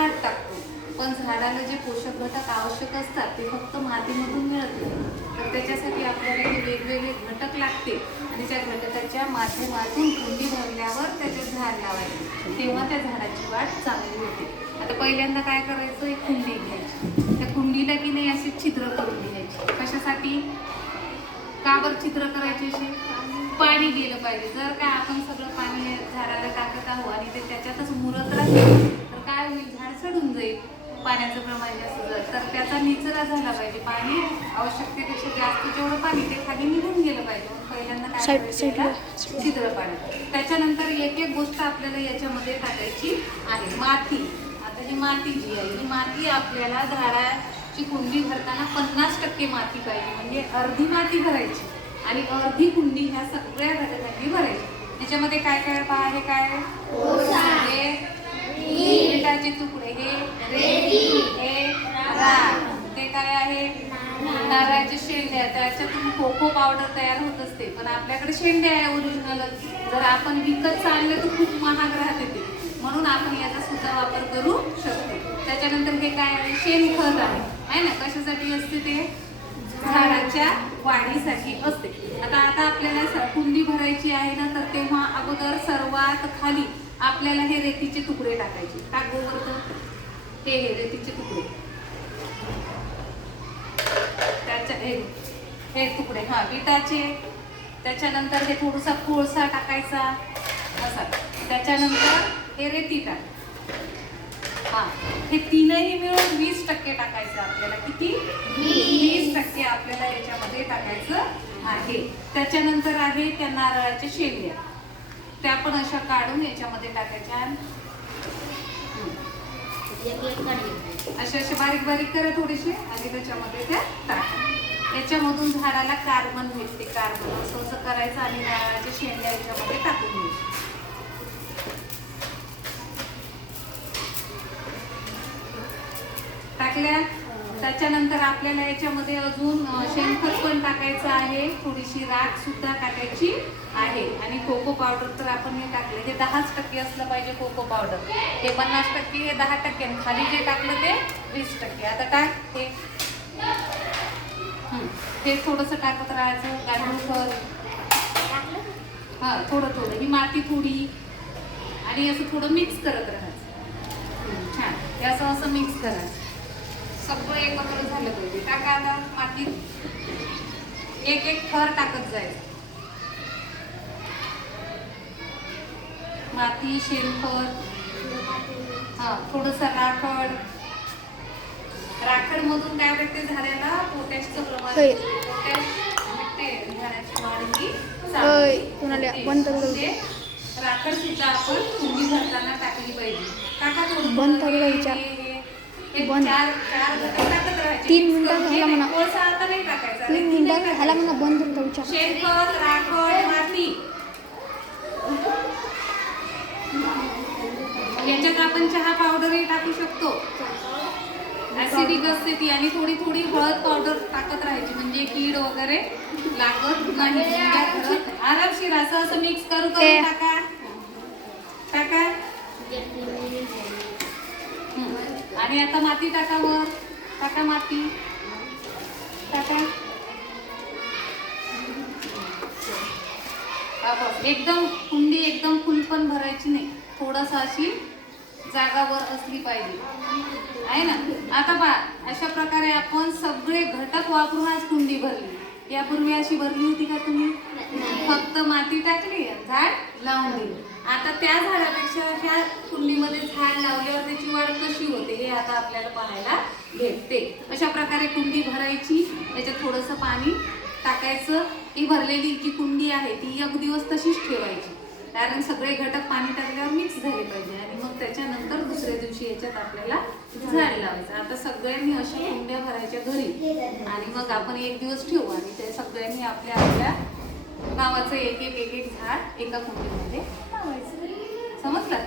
झाड टाकतो, पण झाडाला जे पोषक घटक आवश्यक असतात ते फक्त मातीमधून मिळत नाही. तर त्याच्यासाठी आपल्याला हे वेगवेगळे घटक लागते आणि त्या घटकाच्या माध्यमातून कुंडी भरल्यावर त्याच्यात झाड लावायचे, तेव्हा त्या झाडाची वाढ चांगली होते. आता पहिल्यांदा काय करायचं, एक कुंडी घ्यायची, त्या कुंडीला की नाही असे छिद्र करून घ्यायचे. कशासाठी, का बरं छिद्र करायचे असे, पाणी गेलं पाहिजे. जर काय आपण सगळं पाणी झाडाला टाकत आहोत आणि ते त्याच्यातच मुरत राहील तर काय होईल, झाड सडून जाईल. पाण्याचं प्रमाण जास्त झालं तर त्याचा निचरा झाला पाहिजे. पाणी आवश्यकतेपेक्षा जास्त जेवढं पाणी ते खाली निघून गेलं पाहिजे. पहिल्यांदा काय करायचं, छिद्र पाणी. त्याच्यानंतर एक एक गोष्ट आपल्याला याच्यामध्ये टाकायची आहे. माती. आता ही माती जी आहे, ही माती आपल्याला झाडाची कुंडी भरताना 50% माती पाहिजे, म्हणजे अर्धी माती भरायची आणि अर्धी कुंडी ह्या सगळ्या घटकांनी भरायची. त्याच्यामध्ये काय काय पहा, हे काय, विटाचे तुकडे, हे राख, ते काय आहे, नारळाच्या शेंड्या. त्याच्यातून कोको पावडर तयार होत असते, पण आपल्याकडे शेंड्या आहे ओरिजिनल. जर आपण विकत आणलं तर खूप महाग राहते ते, म्हणून आपण याचा सुद्धा वापर करू शकतो. त्याच्यानंतर हे काय आहे, शेणखत आहे ना. कशासाठी असते ते, झाडाच्या वाढीसाठी असते. आता आपल्याला कुंडी भरायची आहे ना, तर तेव्हा अगोदर सर्वात खाली आपल्याला हे रेतीचे तुकडे टाकायचे. टाक गोबर, हे रेतीचे तुकडे, त्याच्या हे तुकडे, हा विटाचे. त्याच्यानंतर हे थोडासा कोळसा टाकायचा असा. त्याच्यानंतर हे रेती टाक, हा. हे तीनही मिळून 20% टाकायचं आपल्याला. किती, 20% आपल्याला याच्यामध्ये टाकायचं आहे. त्याच्यानंतर आहे त्या नारळाच्या शेंड्या, त्या पण अशा काढून याच्यामध्ये टाकायच्या. असे बारीक बारीक करा थोडेसे आणि त्याच्यामध्ये त्या टाका. याच्यामधून झाडाला कार्बन भेटते. कार्बन असं करायचं आणि नारळाच्या शेंड्या याच्यामध्ये टाकून घ्यायच्या. टाकल्या. त्याच्यानंतर आपल्याला याच्यामध्ये अजून शेणखत पण टाकायचं आहे, थोडीशी राख सुद्धा टाकायची आहे आणि कोको पावडर तर आपण हे टाकले. हे 10% असलं पाहिजे कोको पावडर. हे 50%, हे 10%, आणि खाली जे टाकलं ते 20%. आता टाक हे थोडंसं टाकत राहायचं. गांडूळ खत, हा, थोडं थोडं ही माती थोडी, आणि असं थोडं मिक्स करत राहायचं. छान, हे असं मिक्स करायचं. सगळं एकत्र झालं पाहिजे. टाका आता मातीत एक एक थर टाकत जायचं. माती, शेणखत, हा, थोडस राखड. राखड मधून काय भेटते झाडाला, पोटॅशचं प्रमाण भेटते. झाडाची वाढ ही चांगली. राखड सुद्धा आपण कुंडी भरताना टाकली पाहिजे. टाका थोडं. 3 मिनिटं झाला म्हणा. कोळसा आता नाही टाकायचा. 3 मिनिटं झाला म्हणा, बंद करून विचार. शेणखत, राखड, माती, याच्यात आपण चहा पावडरही टाकू शकतो. ऍसिडिक असते ती, आणि थोडी थोडी हळद पावडर टाकत राहायची, म्हणजे कीड वगैरे लागत नाही. आरामशीर असं मिक्स करून टाका. आणि आता माती टाका, वर टाका माती, टाका. एकदम कुंडी एकदम फुल पण भरायची नाही, थोडस अशी जागावर असली पाहिजे, आहे ना. आता पहा, अशा प्रकारे आपण सगळे घटक वापरून आज कुंडी भरली. यापूर्वी अशी भरली होती का तुम्ही? फक्त माती टाकली, झाड लावून दिली. आता त्या झाडापेक्षा ह्या कुंडीमध्ये झाड लावल्यावर त्याची वाढ कशी होते हे आता आपल्याला पाहायला भेटते. अशा प्रकारे कुंडी भरायची, त्याच्यात थोडंसं पाणी टाकायचं. ही भरलेली जी कुंडी आहे ती 1 दिवस तशीच ठेवायची, कारण सगळे घटक पाणी टाकल्यावर मिक्स झाले पाहिजे, आणि मग त्याच्यानंतर दुसऱ्या दिवशी याच्यात आपल्याला झाड लावायचं. आता सगळ्यांनी अशा कुंड्या भरायच्या घरी, आणि मग आपण 1 दिवस ठेवू, आणि ते सगळ्यांनी आपल्या नावाचं एक एक झाड एका कुंडीमध्ये लावायचं. समजलं?